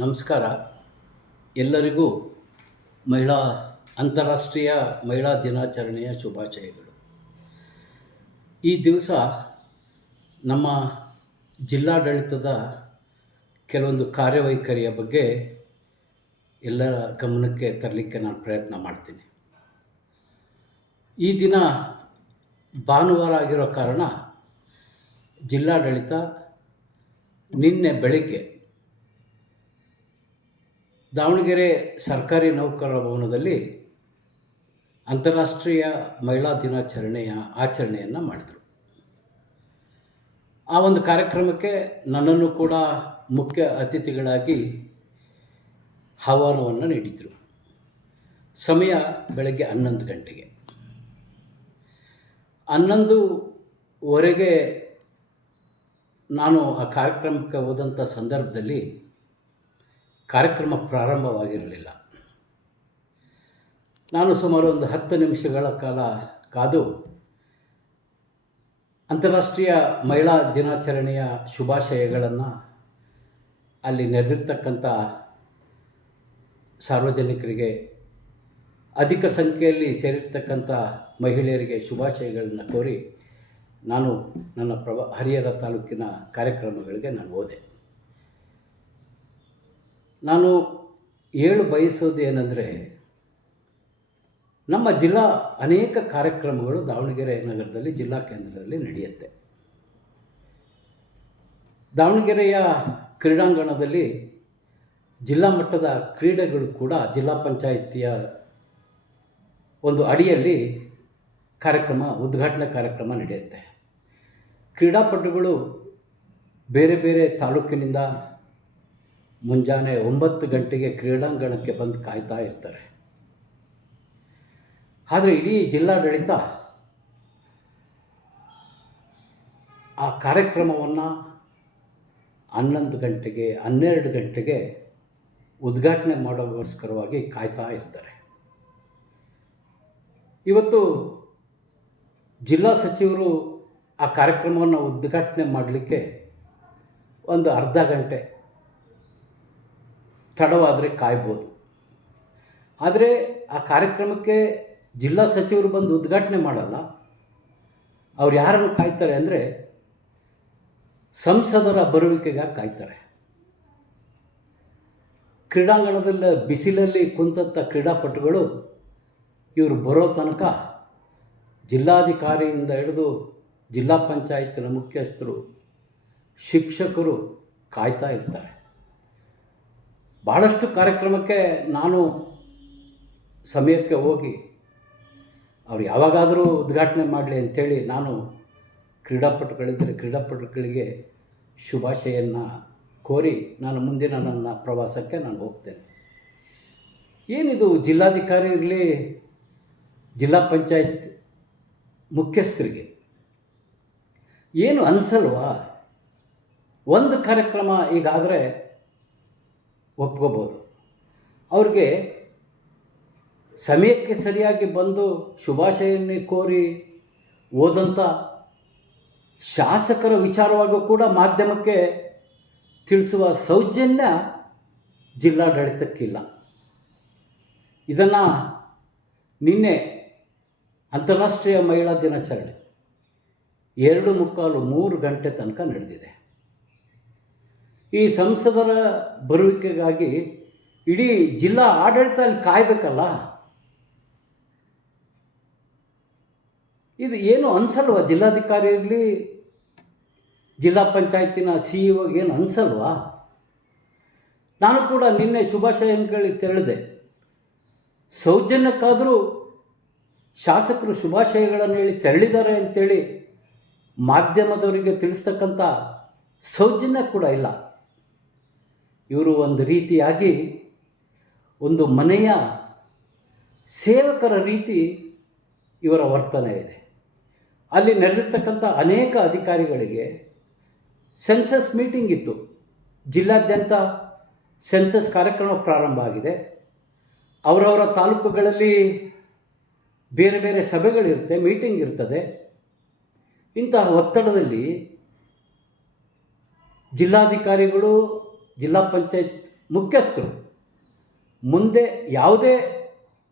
ನಮಸ್ಕಾರ. ಎಲ್ಲರಿಗೂ ಮಹಿಳಾ ಅಂತಾರಾಷ್ಟ್ರೀಯ ಮಹಿಳಾ ದಿನಾಚರಣೆಯ ಶುಭಾಶಯಗಳು. ಈ ದಿವಸ ನಮ್ಮ ಜಿಲ್ಲಾಡಳಿತದ ಕೆಲವೊಂದು ಕಾರ್ಯವೈಖರಿಯ ಬಗ್ಗೆ ಎಲ್ಲರ ಗಮನಕ್ಕೆ ತರಲಿಕ್ಕೆ ನಾನು ಪ್ರಯತ್ನ ಮಾಡ್ತೀನಿ. ಈ ದಿನ ಭಾನುವಾರ ಆಗಿರೋ ಕಾರಣ ಜಿಲ್ಲಾಡಳಿತ ನಿನ್ನೆ ಬೆಳಗ್ಗೆ ದಾವಣಗೆರೆ ಸರ್ಕಾರಿ ನೌಕರರ ಭವನದಲ್ಲಿ ಅಂತಾರಾಷ್ಟ್ರೀಯ ಮಹಿಳಾ ದಿನಾಚರಣೆಯ ಆಚರಣೆಯನ್ನು ಮಾಡಿದರು. ಆ ಒಂದು ಕಾರ್ಯಕ್ರಮಕ್ಕೆ ನನ್ನನ್ನು ಕೂಡ ಮುಖ್ಯ ಅತಿಥಿಗಳಾಗಿ ಆಹ್ವಾನವನ್ನು ನೀಡಿದರು. ಸಮಯ ಬೆಳಗ್ಗೆ 11 ಗಂಟೆಗೆ. 11:15 ನಾನು ಆ ಕಾರ್ಯಕ್ರಮಕ್ಕೆ ಹೋದಂಥ ಸಂದರ್ಭದಲ್ಲಿ ಕಾರ್ಯಕ್ರಮ ಪ್ರಾರಂಭವಾಗಿರಲಿಲ್ಲ. ನಾನು ಸುಮಾರು ಒಂದು 10 ನಿಮಿಷಗಳ ಕಾಲ ಕಾದು ಅಂತಾರಾಷ್ಟ್ರೀಯ ಮಹಿಳಾ ದಿನಾಚರಣೆಯ ಶುಭಾಶಯಗಳನ್ನು ಅಲ್ಲಿ ನೆರೆದಿರ್ತಕ್ಕಂಥ ಸಾರ್ವಜನಿಕರಿಗೆ, ಅಧಿಕ ಸಂಖ್ಯೆಯಲ್ಲಿ ಸೇರಿರ್ತಕ್ಕಂಥ ಮಹಿಳೆಯರಿಗೆ ಶುಭಾಶಯಗಳನ್ನು ಕೋರಿ ನಾನು ನನ್ನ ಹರಿಹರ ತಾಲೂಕಿನ ಕಾರ್ಯಕ್ರಮಗಳಿಗೆ ನಾನು ಹೋದೆ. ನಾನು ಬಯಸೋದು ಏನಂದರೆ, ನಮ್ಮ ಜಿಲ್ಲಾ ಅನೇಕ ಕಾರ್ಯಕ್ರಮಗಳು ದಾವಣಗೆರೆ ನಗರದಲ್ಲಿ ಜಿಲ್ಲಾ ಕೇಂದ್ರದಲ್ಲಿ ನಡೆಯುತ್ತೆ. ದಾವಣಗೆರೆಯ ಕ್ರೀಡಾಂಗಣದಲ್ಲಿ ಜಿಲ್ಲಾ ಮಟ್ಟದ ಕ್ರೀಡೆಗಳು ಕೂಡ ಜಿಲ್ಲಾ ಪಂಚಾಯಿತಿಯ ಒಂದು ಅಡಿಯಲ್ಲಿ ಉದ್ಘಾಟನಾ ಕಾರ್ಯಕ್ರಮ ನಡೆಯುತ್ತೆ. ಕ್ರೀಡಾಪಟುಗಳು ಬೇರೆ ಬೇರೆ ತಾಲೂಕಿನಿಂದ ಮುಂಜಾನೆ 9 ಗಂಟೆಗೆ ಕ್ರೀಡಾಂಗಣಕ್ಕೆ ಬಂದು ಕಾಯ್ತಾ ಇರ್ತಾರೆ. ಆದರೆ ಇಡೀ ಜಿಲ್ಲಾಡಳಿತ ಆ ಕಾರ್ಯಕ್ರಮವನ್ನು 11 ಗಂಟೆಗೆ 12 ಗಂಟೆಗೆ ಉದ್ಘಾಟನೆ ಮಾಡೋಕ್ಕೋಸ್ಕರವಾಗಿ ಕಾಯ್ತಾ ಇರ್ತಾರೆ. ಇವತ್ತು ಜಿಲ್ಲಾ ಸಚಿವರು ಆ ಕಾರ್ಯಕ್ರಮವನ್ನು ಉದ್ಘಾಟನೆ ಮಾಡಲಿಕ್ಕೆ ಒಂದು ಅರ್ಧ ಗಂಟೆ ತಡವಾದರೆ ಕಾಯ್ಬೋದು. ಆದರೆ ಆ ಕಾರ್ಯಕ್ರಮಕ್ಕೆ ಜಿಲ್ಲಾ ಸಚಿವರು ಬಂದು ಉದ್ಘಾಟನೆ ಮಾಡಲ್ಲ. ಅವ್ರು ಯಾರನ್ನು ಕಾಯ್ತಾರೆ ಅಂದರೆ, ಸಂಸದರ ಬರುವಿಕೆಗಾಗಿ ಕಾಯ್ತಾರೆ. ಕ್ರೀಡಾಂಗಣದಲ್ಲಿ ಬಿಸಿಲಲ್ಲಿ ಕುಂತಂಥ ಕ್ರೀಡಾಪಟುಗಳು ಇವರು ಬರೋ ತನಕ ಜಿಲ್ಲಾಧಿಕಾರಿಯಿಂದ ಹಿಡಿದು ಜಿಲ್ಲಾ ಪಂಚಾಯತಿನ ಮುಖ್ಯಸ್ಥರು, ಶಿಕ್ಷಕರು ಕಾಯ್ತಾ ಇರ್ತಾರೆ. ಭಾಳಷ್ಟು ಕಾರ್ಯಕ್ರಮಕ್ಕೆ ನಾನು ಸಮಯಕ್ಕೆ ಹೋಗಿ ಅವ್ರು ಯಾವಾಗಾದರೂ ಉದ್ಘಾಟನೆ ಮಾಡಲಿ ಅಂಥೇಳಿ ನಾನು ಕ್ರೀಡಾಪಟುಗಳಿಗೆ ಶುಭಾಶಯನ್ನು ಕೋರಿ ನಾನು ಮುಂದಿನ ನನ್ನ ಪ್ರವಾಸಕ್ಕೆ ನಾನು ಹೋಗ್ತೇನೆ. ಏನಿದು ಜಿಲ್ಲಾಧಿಕಾರಿ ಇರಲಿ, ಜಿಲ್ಲಾ ಪಂಚಾಯತ್ ಮುಖ್ಯಸ್ಥರಿಗೆ ಏನು ಅನಿಸಲ್ವಾ? ಒಂದು ಕಾರ್ಯಕ್ರಮ ಈಗಾದರೆ ಒಪ್ಕೋಬೋದು. ಅವ್ರಿಗೆ ಸಮಯಕ್ಕೆ ಸರಿಯಾಗಿ ಬಂದು ಶುಭಾಶಯನ್ನೇ ಕೋರಿ ಹೋದಂಥ ಶಾಸಕರ ವಿಚಾರವಾಗೂ ಕೂಡ ಮಾಧ್ಯಮಕ್ಕೆ ತಿಳಿಸುವ ಸೌಜನ್ಯ ಜಿಲ್ಲಾಡಳಿತಕ್ಕಿಲ್ಲ. ಇದನ್ನು ನಿನ್ನೆ ಅಂತಾರಾಷ್ಟ್ರೀಯ ಮಹಿಳಾ ದಿನಾಚರಣೆ 2:45-3 ಗಂಟೆ ತನಕ ನಡೆದಿದೆ. ಈ ಸಂಸದರ ಬರುವಿಕೆಗಾಗಿ ಇಡೀ ಜಿಲ್ಲಾ ಆಡಳಿತ ಅಲ್ಲಿ ಕಾಯಬೇಕಲ್ಲ. ಇದು ಏನು ಅನಿಸಲ್ವಾ? ಜಿಲ್ಲಾಧಿಕಾರಿ ಇರಲಿ, ಜಿಲ್ಲಾ ಪಂಚಾಯತಿನ CEO ಏನು ಅನಿಸಲ್ವಾ? ನಾನು ಕೂಡ ನಿನ್ನೆ ಶುಭಾಶಯಗಳಿಗೆ ತೆರಳಿದೆ. ಸೌಜನ್ಯಕ್ಕಾದರೂ ಶಾಸಕರು ಶುಭಾಶಯಗಳನ್ನು ಹೇಳಿ ತೆರಳಿದ್ದಾರೆ ಅಂತೇಳಿ ಮಾಧ್ಯಮದವರಿಗೆ ತಿಳಿಸ್ತಕ್ಕಂಥ ಸೌಜನ್ಯ ಕೂಡ ಇಲ್ಲ. ಇವರು ಒಂದು ರೀತಿಯಾಗಿ ಒಂದು ಮನೆಯ ಸೇವಕರ ರೀತಿ ಇವರ ವರ್ತನೆ ಇದೆ. ಅಲ್ಲಿ ನಡೆದಿರ್ತಕ್ಕಂಥ ಅನೇಕ ಅಧಿಕಾರಿಗಳಿಗೆ ಸೆನ್ಸಸ್ ಮೀಟಿಂಗ್ ಇತ್ತು. ಜಿಲ್ಲಾದ್ಯಂತ ಸೆನ್ಸಸ್ ಕಾರ್ಯಕ್ರಮ ಪ್ರಾರಂಭ ಆಗಿದೆ. ಅವರವರ ತಾಲೂಕುಗಳಲ್ಲಿ ಬೇರೆ ಬೇರೆ ಸಭೆಗಳಿರುತ್ತೆ, ಮೀಟಿಂಗ್ ಇರ್ತದೆ. ಇಂತಹ ಒತ್ತಡದಲ್ಲಿ ಜಿಲ್ಲಾಧಿಕಾರಿಗಳು, ಜಿಲ್ಲಾ ಪಂಚಾಯತ್ ಮುಖ್ಯಸ್ಥರು ಮುಂದೆ ಯಾವುದೇ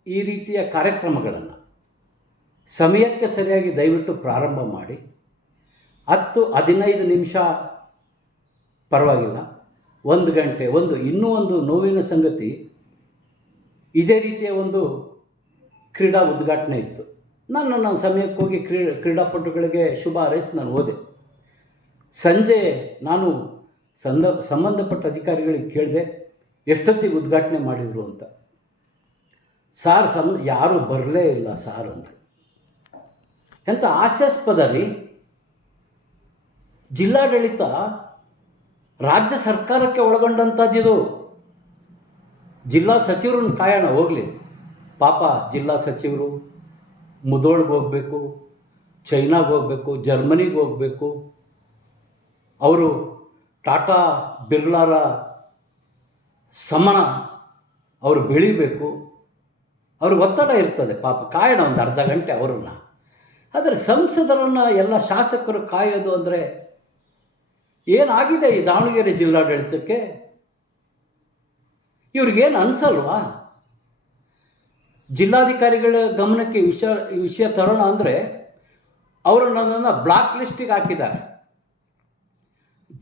ಈ ರೀತಿಯ ಕಾರ್ಯಕ್ರಮಗಳನ್ನು ಸಮಯಕ್ಕೆ ಸರಿಯಾಗಿ ದಯವಿಟ್ಟು ಪ್ರಾರಂಭ ಮಾಡಿ. 10-15 ನಿಮಿಷ ಪರವಾಗಿಲ್ಲ, 1 ಗಂಟೆ. ಇನ್ನೂ ಒಂದು ನೋವಿನ ಸಂಗತಿ, ಇದೇ ರೀತಿಯ ಒಂದು ಕ್ರೀಡಾ ಉದ್ಘಾಟನೆ ಇತ್ತು. ನಾನು ಸಮಯಕ್ಕೆ ಹೋಗಿ ಕ್ರೀಡಾಪಟುಗಳಿಗೆ ಶುಭ ಹಾರೈಸಿ ನಾನು ಹೋದೆ. ಸಂಜೆ ನಾನು ಸಂಬಂಧಪಟ್ಟ ಅಧಿಕಾರಿಗಳಿಗೆ ಕೇಳಿದೆ, ಎಷ್ಟೊತ್ತಿಗೆ ಉದ್ಘಾಟನೆ ಮಾಡಿದರು ಅಂತ. ಸಾರ್ ಯಾರೂ ಬರಲೇ ಇಲ್ಲ ಸಾರ್ ಅಂದರು. ಎಂಥ ಹಾಸ್ಯಾಸ್ಪದ ರೀ. ಜಿಲ್ಲಾಡಳಿತ ರಾಜ್ಯ ಸರ್ಕಾರಕ್ಕೆ ಒಳಗೊಂಡಂಥದ್ದಿದು. ಜಿಲ್ಲಾ ಸಚಿವರನ್ನು ಕಾಯೋಣ, ಹೋಗಲಿ ಪಾಪ. ಜಿಲ್ಲಾ ಸಚಿವರು ಮುದೋಳ್ಗೆ ಹೋಗಬೇಕು, ಚೈನಾಗೆ ಹೋಗಬೇಕು, ಜರ್ಮನಿಗೆ ಹೋಗಬೇಕು. ಅವರು ಟಾಟಾ ಬಿರ್ಲಾರ ಸಮನ ಅವರು ಬೆಳಿಬೇಕು. ಅವ್ರಿಗೆ ಒತ್ತಡ ಇರ್ತದೆ ಪಾಪ. ಕಾಯೋಣ ಒಂದು ಅರ್ಧ ಗಂಟೆ ಅವರನ್ನು. ಆದರೆ ಸಂಸದರನ್ನು ಎಲ್ಲ ಶಾಸಕರು ಕಾಯೋದು ಅಂದರೆ ಏನಾಗಿದೆ ಈ ದಾವಣಗೆರೆ ಜಿಲ್ಲಾಡಳಿತಕ್ಕೆ? ಇವ್ರಿಗೇನು ಅನಿಸಲ್ವಾ? ಜಿಲ್ಲಾಧಿಕಾರಿಗಳ ಗಮನಕ್ಕೆ ಈ ವಿಷಯ ತರೋಣ ಅಂದರೆ ಅವರು ನನ್ನನ್ನು ಬ್ಲಾಕ್ ಲಿಸ್ಟಿಗೆ ಹಾಕಿದ್ದಾರೆ.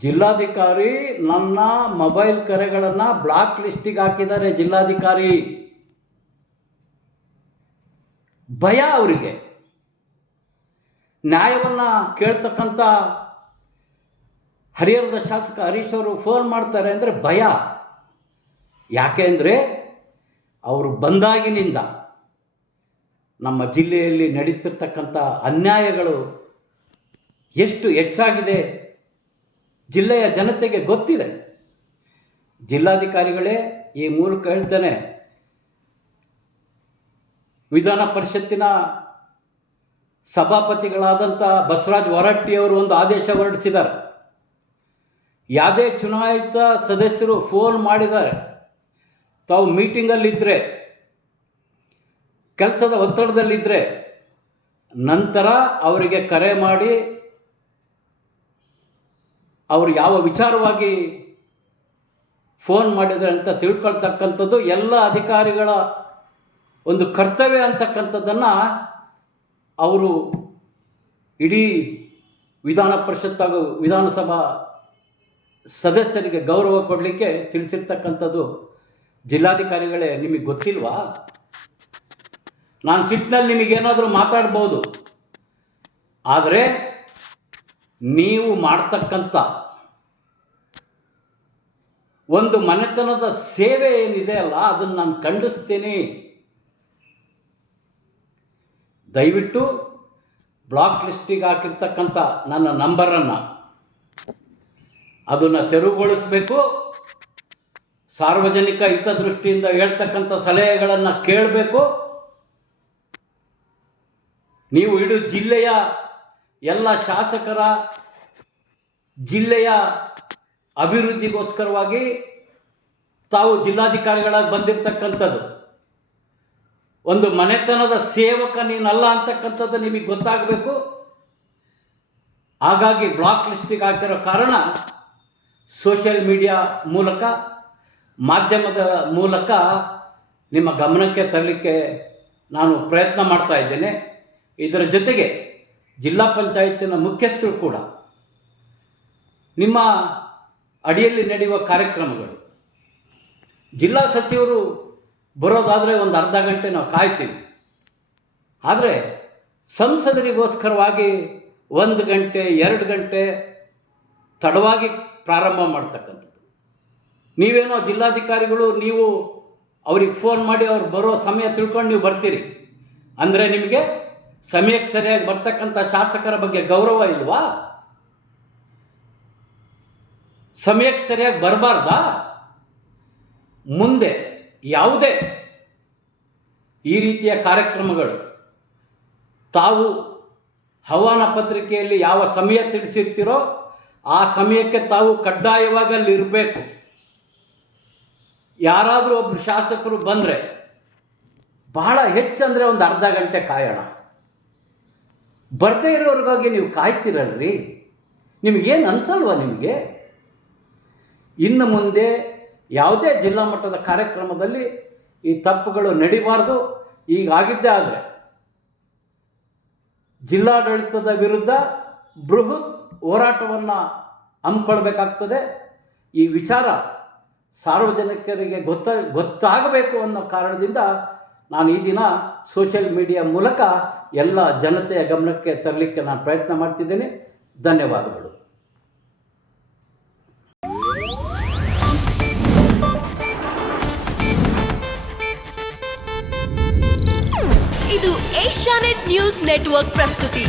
ಜಿಲ್ಲಾಧಿಕಾರಿ ನನ್ನ ಮೊಬೈಲ್ ಕರೆಗಳನ್ನು ಬ್ಲಾಕ್ ಲಿಸ್ಟಿಗೆ ಹಾಕಿದ್ದಾರೆ ಜಿಲ್ಲಾಧಿಕಾರಿ. ಭಯ ಅವರಿಗೆ. ನ್ಯಾಯವನ್ನು ಕೇಳ್ತಕ್ಕಂಥ ಹರಿಹರದ ಶಾಸಕ ಹರೀಶ್ ಅವರು ಫೋನ್ ಮಾಡ್ತಾರೆ ಅಂದರೆ ಭಯ. ಯಾಕೆ ಅಂದರೆ ಅವರು ಬಂದಾಗಿನಿಂದ ನಮ್ಮ ಜಿಲ್ಲೆಯಲ್ಲಿ ನಡೀತಿರ್ತಕ್ಕಂಥ ಅನ್ಯಾಯಗಳು ಎಷ್ಟು ಹೆಚ್ಚಾಗಿದೆ ಜಿಲ್ಲೆಯ ಜನತೆಗೆ ಗೊತ್ತಿದೆ. ಜಿಲ್ಲಾಧಿಕಾರಿಗಳೇ, ಈ ಮೂಲಕ ಹೇಳ್ತೇನೆ, ವಿಧಾನ ಪರಿಷತ್ತಿನ ಸಭಾಪತಿಗಳಾದಂಥ ಬಸವರಾಜ ಹೊರಟ್ಟಿಯವರು ಒಂದು ಆದೇಶ ಹೊರಡಿಸಿದ್ದಾರೆ. ಯಾವುದೇ ಚುನಾಯಿತ ಸದಸ್ಯರು ಫೋನ್ ಮಾಡಿದ್ದಾರೆ, ತಾವು ಮೀಟಿಂಗಲ್ಲಿದ್ದರೆ, ಕೆಲಸದ ಒತ್ತಡದಲ್ಲಿದ್ದರೆ, ನಂತರ ಅವರಿಗೆ ಕರೆ ಮಾಡಿ ಅವರು ಯಾವ ವಿಚಾರವಾಗಿ ಫೋನ್ ಮಾಡಿದ್ದಾರೆ ಅಂತ ತಿಳ್ಕೊಳ್ತಕ್ಕಂಥದ್ದು ಎಲ್ಲ ಅಧಿಕಾರಿಗಳ ಒಂದು ಕರ್ತವ್ಯ ಅಂತಕ್ಕಂಥದ್ದನ್ನು ಅವರು ಇಡೀ ವಿಧಾನ ಪರಿಷತ್ ಹಾಗೂ ವಿಧಾನಸಭಾ ಸದಸ್ಯರಿಗೆ ಗೌರವ ಕೊಡಲಿಕ್ಕೆ ತಿಳಿಸಿರ್ತಕ್ಕಂಥದ್ದು ಜಿಲ್ಲಾಧಿಕಾರಿಗಳೇ. ನಿಮಗೆ ಗೊತ್ತಿಲ್ವಾ? ನಾನು ಸಿಟ್ಟಿನಲ್ಲಿ ನಿಮಗೇನಾದರೂ ಮಾತಾಡ್ಬೋದು, ಆದರೆ ನೀವು ಮಾಡ್ತಕ್ಕಂಥ ಒಂದು ಮನೆತನದ ಸೇವೆ ಏನಿದೆ ಅಲ್ಲ, ಅದನ್ನು ನಾನು ಖಂಡಿಸ್ತೀನಿ. ದಯವಿಟ್ಟು ಬ್ಲಾಕ್ ಲಿಸ್ಟಿಗೆ ಹಾಕಿರ್ತಕ್ಕಂಥ ನನ್ನ ನಂಬರನ್ನು ಅದನ್ನು ತೆರವುಗೊಳಿಸಬೇಕು. ಸಾರ್ವಜನಿಕ ಹಿತದೃಷ್ಟಿಯಿಂದ ಹೇಳ್ತಕ್ಕಂಥ ಸಲಹೆಗಳನ್ನು ಕೇಳಬೇಕು. ನೀವು ಇಡೀ ಜಿಲ್ಲೆಯ ಎಲ್ಲ ಶಾಸಕರ ಜಿಲ್ಲೆಯ ಅಭಿವೃದ್ಧಿಗೋಸ್ಕರವಾಗಿ ತಾವು ಜಿಲ್ಲಾಧಿಕಾರಿಗಳಾಗಿ ಬಂದಿರತಕ್ಕಂಥದ್ದು. ಒಂದು ಮನೆತನದ ಸೇವಕ ನೀನಲ್ಲ ಅಂತಕ್ಕಂಥದ್ದು ನಿಮಗೆ ಗೊತ್ತಾಗಬೇಕು. ಹಾಗಾಗಿ ಬ್ಲಾಕ್ ಲಿಸ್ಟಿಗೆ ಹಾಕಿರೋ ಕಾರಣ ಸೋಷಿಯಲ್ ಮೀಡಿಯಾ ಮೂಲಕ, ಮಾಧ್ಯಮದ ಮೂಲಕ ನಿಮ್ಮ ಗಮನಕ್ಕೆ ತರಲಿಕ್ಕೆ ನಾನು ಪ್ರಯತ್ನ ಮಾಡ್ತಾ ಇದ್ದೇನೆ. ಇದರ ಜೊತೆಗೆ ಜಿಲ್ಲಾ ಪಂಚಾಯತಿನ ಮುಖ್ಯಸ್ಥರು ಕೂಡ ನಿಮ್ಮ ಅಡಿಯಲ್ಲಿ ನಡೆಯುವ ಕಾರ್ಯಕ್ರಮಗಳು, ಜಿಲ್ಲಾ ಸಚಿವರು ಬರೋದಾದರೆ ಒಂದು ಅರ್ಧ ಗಂಟೆ ನಾವು ಕಾಯ್ತೀವಿ. ಆದರೆ ಸಂಸದರಿಗೋಸ್ಕರವಾಗಿ 1 ಗಂಟೆ 2 ಗಂಟೆ ತಡವಾಗಿ ಪ್ರಾರಂಭ ಮಾಡ್ತಕ್ಕಂಥದ್ದು. ನೀವೇನೋ ಜಿಲ್ಲಾಧಿಕಾರಿಗಳು ನೀವು ಅವ್ರಿಗೆ ಫೋನ್ ಮಾಡಿ ಅವ್ರು ಬರೋ ಸಮಯ ತಿಳ್ಕೊಂಡು ನೀವು ಬರ್ತೀರಿ ಅಂದರೆ ನಿಮಗೆ ಸಮಯಕ್ಕೆ ಸರಿಯಾಗಿ ಬರ್ತಕ್ಕಂಥ ಶಾಸಕರ ಬಗ್ಗೆ ಗೌರವ ಇಲ್ವಾ? ಸಮಯಕ್ಕೆ ಸರಿಯಾಗಿ ಬರಬಾರ್ದಾ? ಮುಂದೆ ಯಾವುದೇ ಈ ರೀತಿಯ ಕಾರ್ಯಕ್ರಮಗಳು ತಾವು ಆಹ್ವಾನ ಪತ್ರಿಕೆಯಲ್ಲಿ ಯಾವ ಸಮಯ ತಿಳಿಸಿರ್ತೀರೋ ಆ ಸಮಯಕ್ಕೆ ತಾವು ಕಡ್ಡಾಯವಾಗಿ ಅಲ್ಲಿ ಇರಬೇಕು. ಯಾರಾದರೂ ಒಬ್ಬರು ಶಾಸಕರು ಬಂದರೆ ಬಹಳ ಹೆಚ್ಚಂದರೆ ಒಂದು ಅರ್ಧ ಗಂಟೆ ಕಾಯೋಣ. ಬರದೇ ಇರೋರಿಗಾಗಿ ನೀವು ಕಾಯ್ತಿರಲ್ರಿ, ನಿಮಗೇನು ಅನಿಸಲ್ವ? ನಿಮಗೆ ಇನ್ನು ಮುಂದೆ ಯಾವುದೇ ಜಿಲ್ಲಾ ಮಟ್ಟದ ಕಾರ್ಯಕ್ರಮದಲ್ಲಿ ಈ ತಪ್ಪುಗಳು ನಡಿಬಾರ್ದು. ಈಗಾಗಿದ್ದೇ ಆದರೆ ಜಿಲ್ಲಾಡಳಿತದ ವಿರುದ್ಧ ಬೃಹತ್ ಹೋರಾಟವನ್ನು ಹಮ್ಮಿಕೊಳ್ಬೇಕಾಗ್ತದೆ. ಈ ವಿಚಾರ ಸಾರ್ವಜನಿಕರಿಗೆ ಗೊತ್ತಾಗಬೇಕು ಅನ್ನೋ ಕಾರಣದಿಂದ ನಾನು ಈ ದಿನ ಸೋಷಿಯಲ್ ಮೀಡಿಯಾ ಮೂಲಕ ಎಲ್ಲ ಜನತೆಯ ಗಮನಕ್ಕೆ ತರಲಿಕ್ಕೆ ನಾನು ಪ್ರಯತ್ನ ಮಾಡ್ತಿದ್ದೇನೆ. ಧನ್ಯವಾದಗಳು. ಇದು ಏಷ್ಯಾನೆಟ್ ನ್ಯೂಸ್ ನೆಟ್ವರ್ಕ್ ಪ್ರಸ್ತುತಿ.